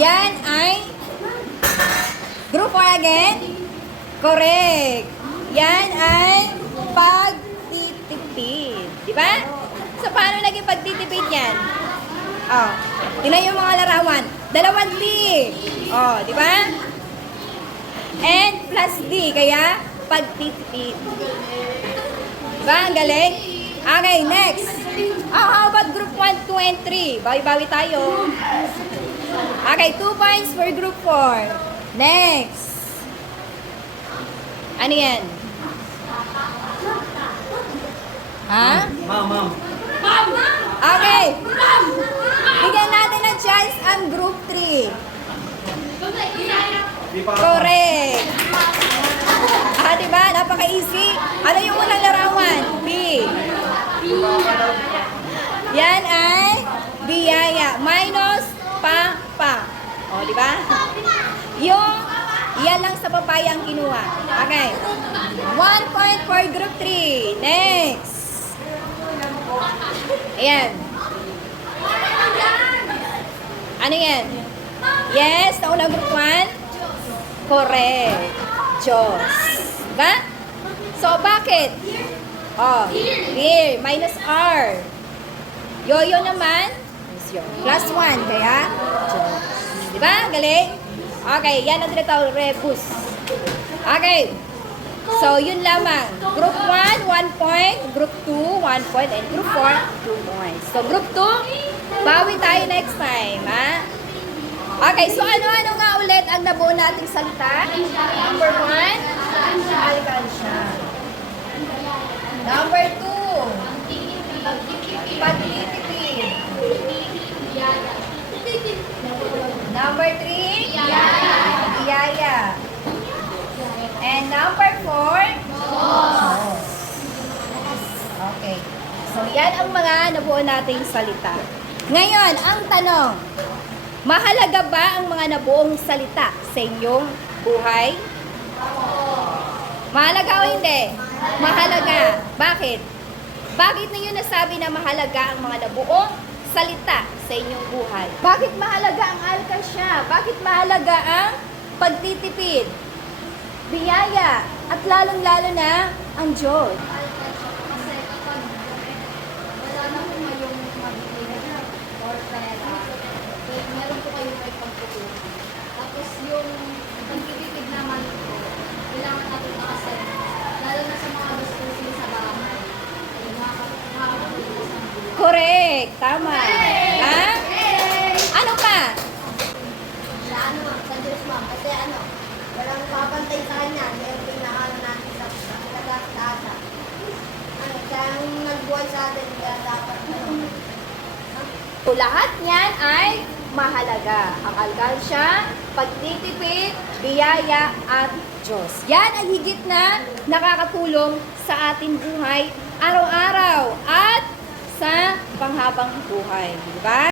Yan ay group 4 again. Correct. Yan ay pagtitipid. Di ba? So, paano naging pagtitipid yan? Oh, tingnan yung mga larawan. Dalawang D. Oh, di ba? And plus D. Kaya, pagtitipid. Diba? Ang galing? Okay, next. Oh, how about group 1, 2, and 3? Bawi-bawi tayo. Okay, 2 points for group 4. Next. Ano yan? Ha? Ma'am. Okay. Bigyan natin ng chance ang group 3. Correct. Diba? Napaka-easy. Ano yung unang larawan? B. Yan ay biyaya. Minus pa. O, diba? Yung yan lang sa papaya ang kinuha. Okay. 1 point for group 3. Next. Ayan. Ano yan? Yes, nauna group 1. Correct. Diyos. Diba? So, bakit? Oh, here. Minus R. Yoyo naman. Plus 1. Kaya, Diyos. Diba? Galing? Okay, yan ang tinatawag rebus. Okay. So, yun lamang. Group 1, 1 point. Group 2, 1 point. And group 4, 2 points. So, group 2, bawi tayo next time, ha? Okay, so ano-ano nga ulit ang nabuo nating salita? Number 1, alkansya. Number 2, pagtitipid. Number 3, biyaya. And number 4, okay. So, yan ang mga nabuo nating salita. Ngayon, ang tanong, mahalaga ba ang mga nabuong salita sa inyong buhay? Mahalaga o hindi? Mahalaga. Bakit? Bakit ninyo nasabi na mahalaga ang mga nabuong salita sa inyong buhay? Bakit mahalaga ang alkansya? Bakit mahalaga ang pagtitipid? Biyaya, at lalong-lalo na ang Diyos. Kasi kapag wala na po kayong mabili or pera, meron po kayong may pagkukuha. Tapos yung pagtitipid naman po, kailangan natin makaset. Lalo na sa mga gastusin sa bahay. Makakapagpulis ng buhay. Correct, tama. Ha? Ano pa? Sa Diyos ma'am, kasi walang papantay sa kanya, yung pinakaano natin sa taga-taasa. Siya ang nagbuhay sa atin, kaya dapat So, lahat niyan ay mahalaga. Ang alkansya, pagtitipid, biyaya, at Diyos. Yan ang higit na nakakatulong sa ating buhay araw-araw at sa panghabang buhay. Diba?